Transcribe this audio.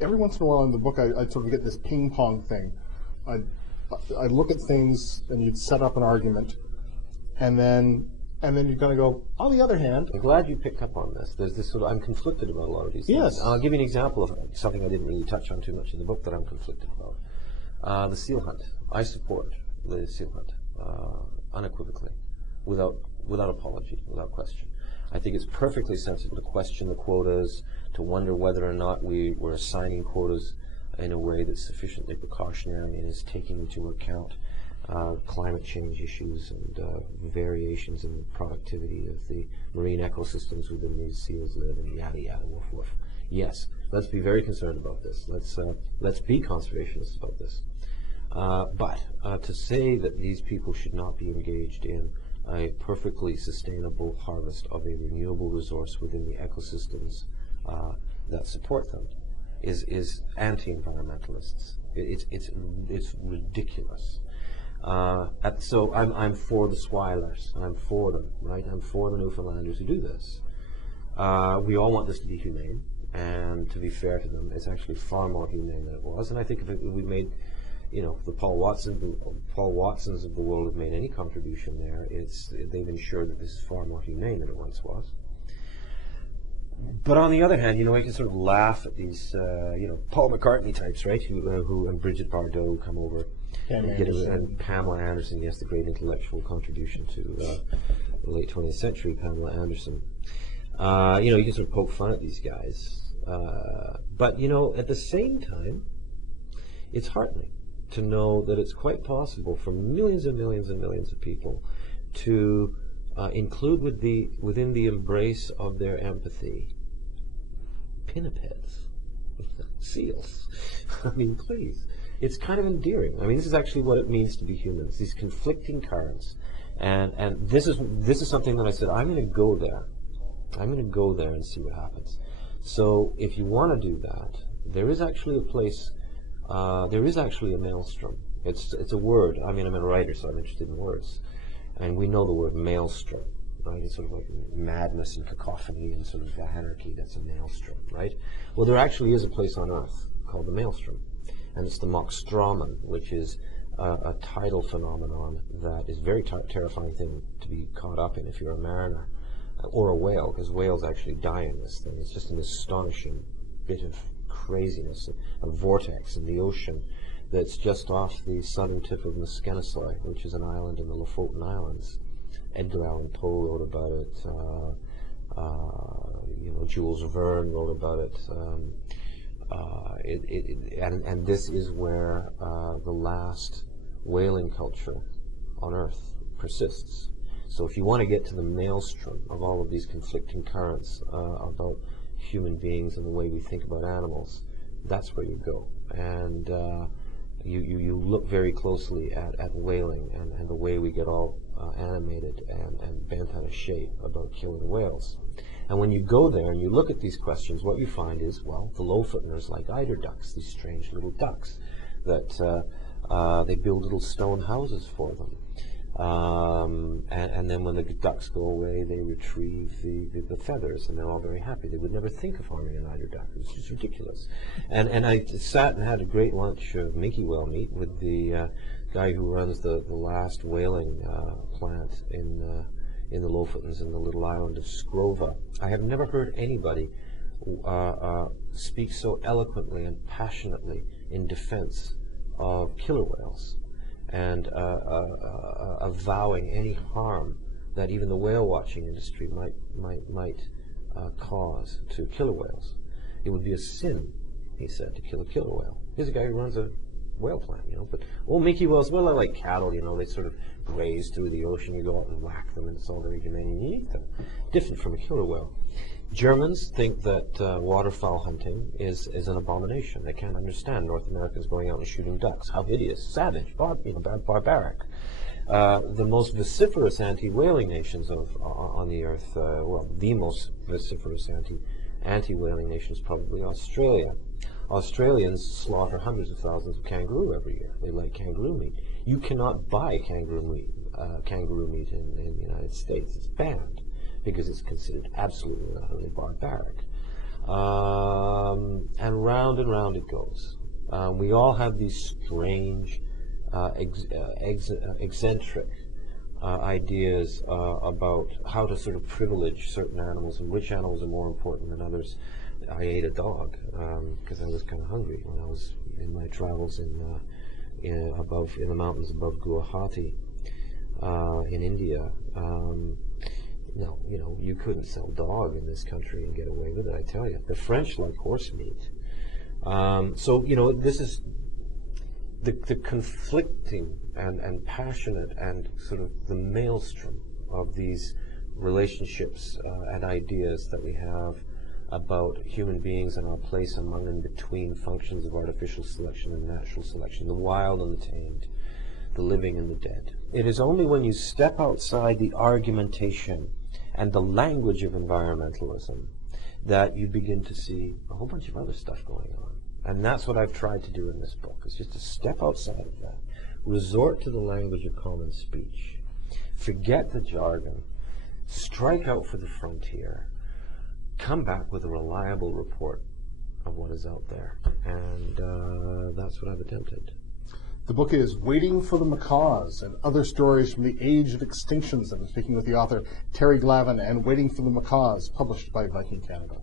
every once in a while in the book, I sort of get this ping pong thing. I look at things, and you'd set up an argument, and then you're going to go, on the other hand. I'm glad you picked up on this. There's this sort of, I'm conflicted about a lot of these Yes. things. I'll give you an example of something I didn't really touch on too much in the book that I'm conflicted about. The seal hunt. I support the seal hunt unequivocally, without apology, without question. I think it's perfectly sensible to question the quotas, to wonder whether or not we're assigning quotas in a way that's sufficiently precautionary and is taking into account climate change issues and variations in the productivity of the marine ecosystems within these seals live, and yada yada, woof woof. Yes, let's be very concerned about this. Let's be conservationists about this. But to say that these people should not be engaged in a perfectly sustainable harvest of a renewable resource within the ecosystems that support them is anti-environmentalists. It's ridiculous. So I'm for the Swilers. I'm for them, right? I'm for the Newfoundlanders who do this. We all want this to be humane, and to be fair to them, it's actually far more humane than it was. And I think if we made, the Paul Watsons of the world have made any contribution there, they've ensured that this is far more humane than it once was. But on the other hand, we can sort of laugh at these, Paul McCartney types, right? Who and Brigitte Bardot come over, and Pamela Anderson, yes, the great intellectual contribution to the late 20th century, Pamela Anderson. You can sort of poke fun at these guys, but at the same time, it's heartening to know that it's quite possible for millions and millions and millions of people to include within the embrace of their empathy pinnipeds, seals. I mean, please. It's kind of endearing. I mean, this is actually what it means to be humans, these conflicting currents. And this is something that I said, I'm going to go there. I'm going to go there and see what happens. So if you want to do that, there is actually a place, there is actually a maelstrom. It's a word. I mean, I'm a writer, so I'm interested in words. And we know the word maelstrom, right? It's sort of like madness and cacophony and sort of anarchy. That's a maelstrom, right? Well, there actually is a place on Earth called the maelstrom. And it's the Mockstromen, which is a tidal phenomenon that is a very terrifying thing to be caught up in if you're a mariner or a whale, because whales actually die in this thing. It's just an astonishing bit of craziness, a vortex in the ocean that's just off the southern tip of Muskennesoy, which is an island in the Lofoten Islands. Edgar Allan Poe wrote about it. Jules Verne wrote about it. And this is where the last whaling culture on Earth persists. So if you want to get to the maelstrom of all of these conflicting currents about human beings and the way we think about animals, that's where you go. And you look very closely at whaling and the way we get all animated and bent out of shape about killing whales. And when you go there and you look at these questions, what you find is, well, the Lofoteners like eider ducks, these strange little ducks that they build little stone houses for them. And then when the ducks go away, they retrieve the feathers, and they're all very happy. They would never think of harming an eider duck. It's just ridiculous. And I sat and had a great lunch of minke whale meat with the guy who runs the last whaling plant in the Lofotens in the little island of Skrova. I have never heard anybody speak so eloquently and passionately in defense of killer whales, and avowing any harm that even the whale watching industry might cause to killer whales. It would be a sin, he said, to kill a killer whale. Here's a guy who runs a whale plant, but minke whales, well, they're like cattle, they sort of graze through the ocean. You go out and whack them, and it's all very humane, and you eat them. Different from a killer whale. Germans think that waterfowl hunting is an abomination. They can't understand North Americans going out and shooting ducks. How hideous, savage, barbaric. The most vociferous anti-whaling nations on the earth, the most vociferous anti-whaling nation is probably Australia. Australians slaughter hundreds of thousands of kangaroo every year. They like kangaroo meat. You cannot buy kangaroo meat in the United States. It's banned because it's considered absolutely and utterly barbaric. And round it goes. We all have these strange, eccentric ideas about how to sort of privilege certain animals and which animals are more important than others. I ate a dog because I was kind of hungry when I was in my travels in the mountains above Guwahati in India. No, you couldn't sell dog in this country and get away with it, I tell you. The French like horse meat. So, this is the conflicting and passionate and sort of the maelstrom of these relationships and ideas that we have about human beings and our place among and between functions of artificial selection and natural selection, the wild and the tamed, the living and the dead. It is only when you step outside the argumentation and the language of environmentalism that you begin to see a whole bunch of other stuff going on. And that's what I've tried to do in this book, is just to step outside of that, resort to the language of common speech, forget the jargon, strike out for the frontier, come back with a reliable report of what is out there. And that's what I've attempted. The book is Waiting for the Macaws and Other Stories from the Age of Extinctions. I'm speaking with the author, Terry Glavin, and Waiting for the Macaws, published by Viking Canada.